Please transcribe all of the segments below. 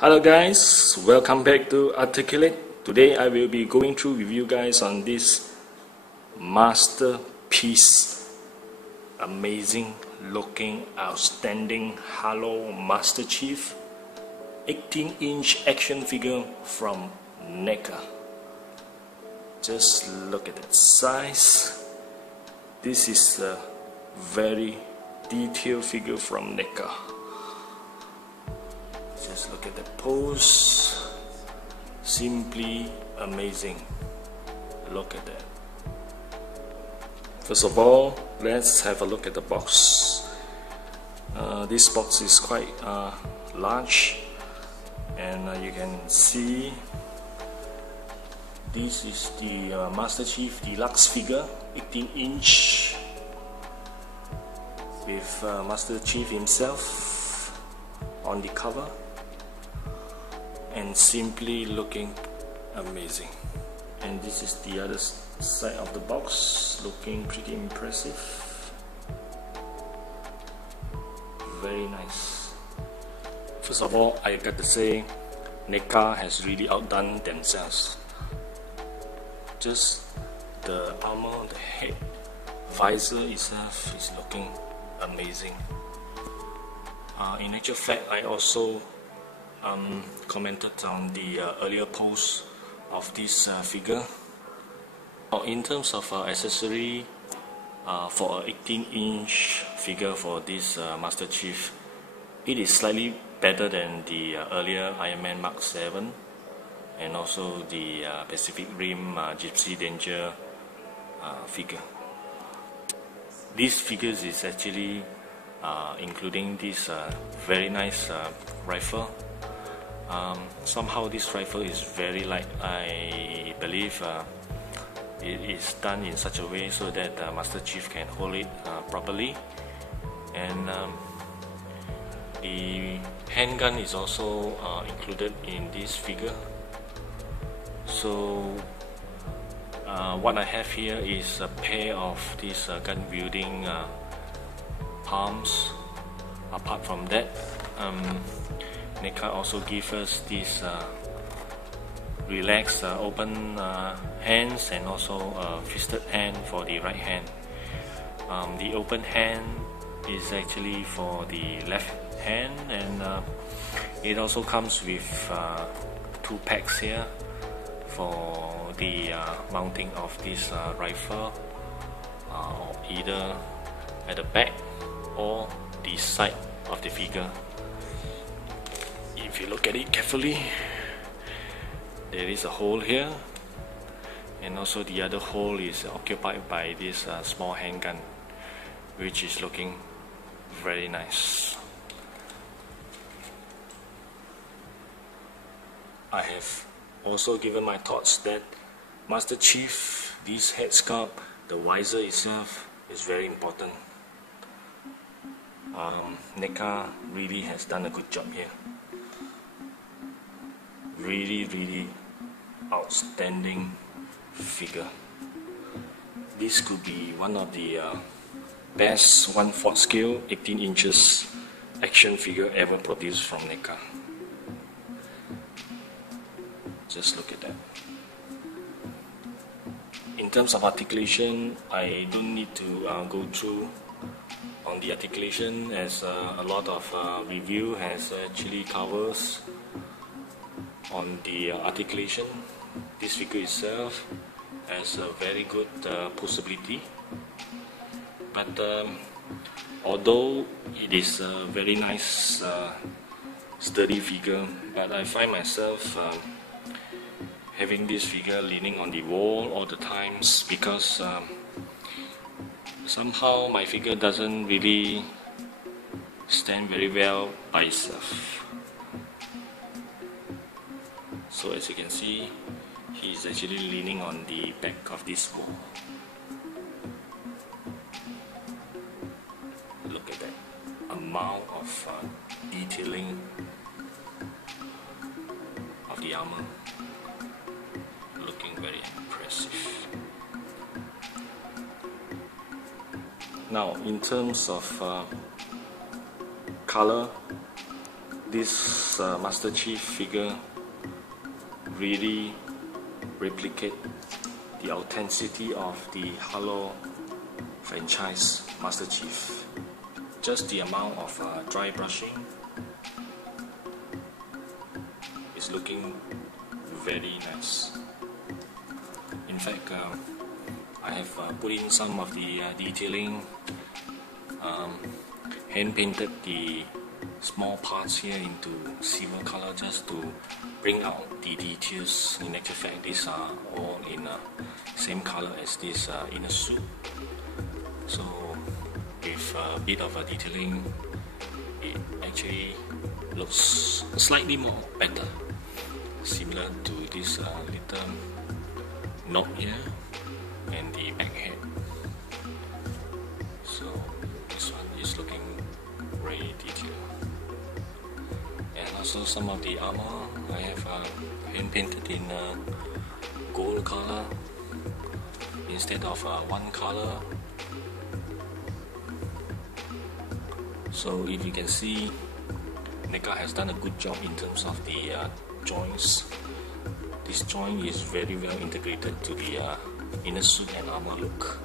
Hello guys, welcome back to Articulate. Today I will be going through with you guys on this masterpiece, amazing looking, outstanding Halo Master Chief 18-inch action figure from Neca. Just look at that size. This is a very detailed figure from Neca. Just look at the pose, simply amazing. Look at that. First of all, let's have a look at the box. This box is quite large, and you can see this is the Master Chief Deluxe figure, 18-inch, with Master Chief himself on the cover, and simply looking amazing. And this is the other side of the box, looking pretty impressive. Very nice. First of all, I got to say Neca has really outdone themselves. Just the armor, the head, visor itself is looking amazing. In actual fact, I also commented on the earlier post of this figure. In terms of accessory, for an 18-inch figure for this Master Chief, it is slightly better than the earlier Iron Man Mark 7 and also the Pacific Rim Gypsy Danger figure. These figures is actually including this very nice rifle. Somehow this rifle is very light. I believe it is done in such a way so that Master Chief can hold it properly. And the handgun is also included in this figure. So what I have here is a pair of these gun wielding palms. Apart from that, Neca also gives us this relaxed open hands and also fisted hand for the right hand. The open hand is actually for the left hand, and it also comes with two packs here for the mounting of this rifle, either at the back or the side of the figure. If you look at it carefully, there is a hole here, and also the other hole is occupied by this small handgun, which is looking very nice. I have also given my thoughts that Master Chief, this head sculpt, the visor itself is very important. Neca really has done a good job here. Really outstanding figure. This could be one of the best 1/4 scale 18 inches action figure ever produced from Neca. Just look at that. In terms of articulation, I don't need to go through on the articulation, as a lot of review has actually covers on the articulation. This figure itself has a very good posability, but although it is a very nice sturdy figure, but I find myself having this figure leaning on the wall all the times, because somehow my figure doesn't really stand very well by itself. So as you can see, he is actually leaning on the back of this wall. Look at that amount of detailing of the armor. Looking very impressive. Now, in terms of color, this Master Chief figure really replicate the authenticity of the Halo franchise Master Chief. Just the amount of dry brushing is looking very nice. In fact, I have put in some of the detailing, hand painted the small parts here into silver color just to bring out the details. In actual fact, these are all in same color as this inner suit. So with a bit of a detailing, it actually looks slightly more better, similar to this little knob here and the back head. So this one is looking very detailed. And also some of the armor I have hand painted in gold color instead of one color. So if you can see, Neca has done a good job in terms of the joints. This joint is very well integrated to the inner suit and armor look.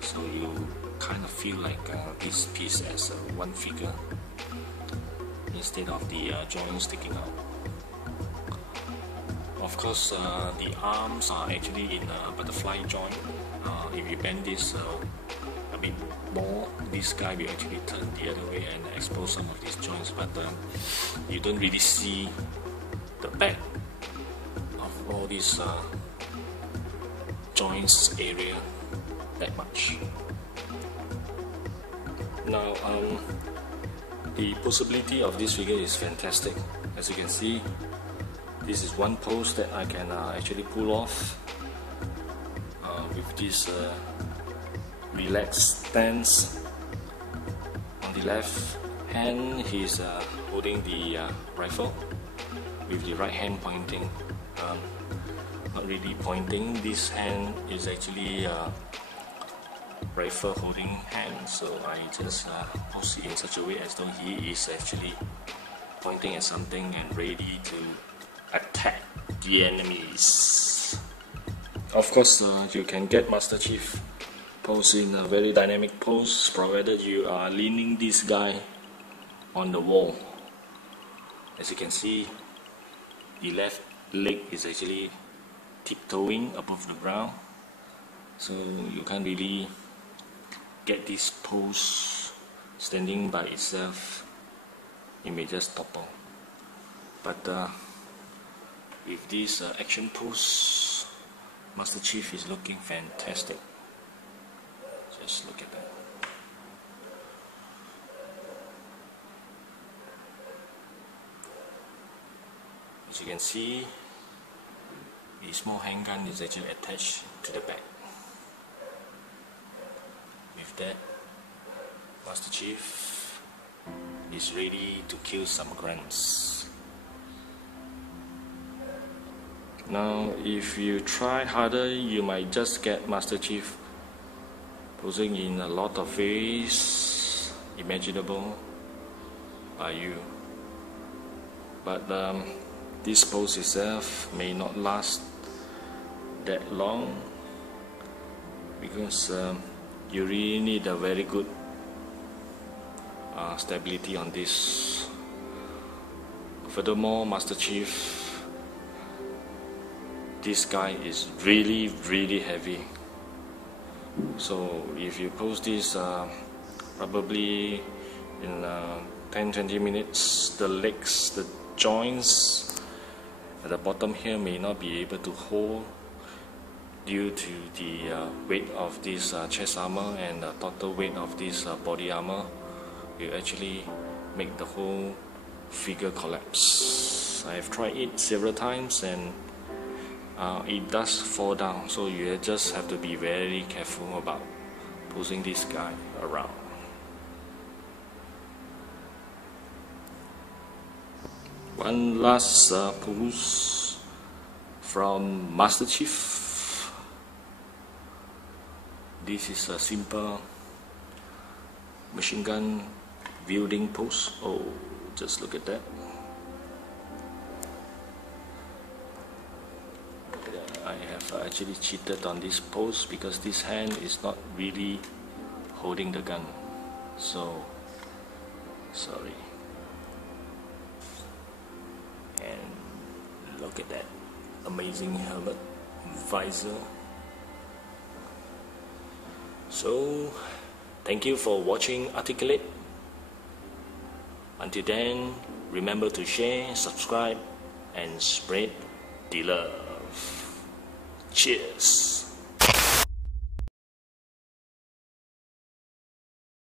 So you kind of feel like this piece as one figure instead of the joints sticking out. Of course, the arms are actually in a butterfly joint. If you bend this a bit more, this guy will actually turn the other way and expose some of these joints, but you don't really see the back of all these joints area that much. Now the possibility of this figure is fantastic. As you can see, this is one pose that I can actually pull off with this relaxed stance. On the left hand, he's holding the rifle with the right hand pointing. Not really pointing, this hand is actually rifle holding hand, so I just pose it in such a way as though he is actually pointing at something and ready to attack the enemies. Of course, you can get Master Chief pose in a very dynamic pose, provided you are leaning this guy on the wall. As you can see, the left leg is actually tiptoeing above the ground, so you can't really get this pose standing by itself. It may just topple. But with this action pose, Master Chief is looking fantastic. Just look at that. As you can see, the small handgun is actually attached to the back. With that, Master Chief is ready to kill some grunts. Now, if you try harder, you might just get Master Chief posing in a lot of ways imaginable by you. But this pose itself may not last that long, because you really need a very good stability on this. Furthermore, Master Chief, this guy is really heavy. So if you pose this probably in 10-20 minutes, the legs, the joints at the bottom here may not be able to hold due to the weight of this chest armor, and the total weight of this body armor will actually make the whole figure collapse. I have tried it several times and it does fall down, so you just have to be very careful about posing this guy around. One last pose from Master Chief. This is a simple machine gun Building pose. Oh, just look at that. I have actually cheated on this pose because this hand is not really holding the gun. So, sorry. And look at that. Amazing helmet, visor. So, thank you for watching Articulate. Until then, remember to share, subscribe, and spread the love. Cheers.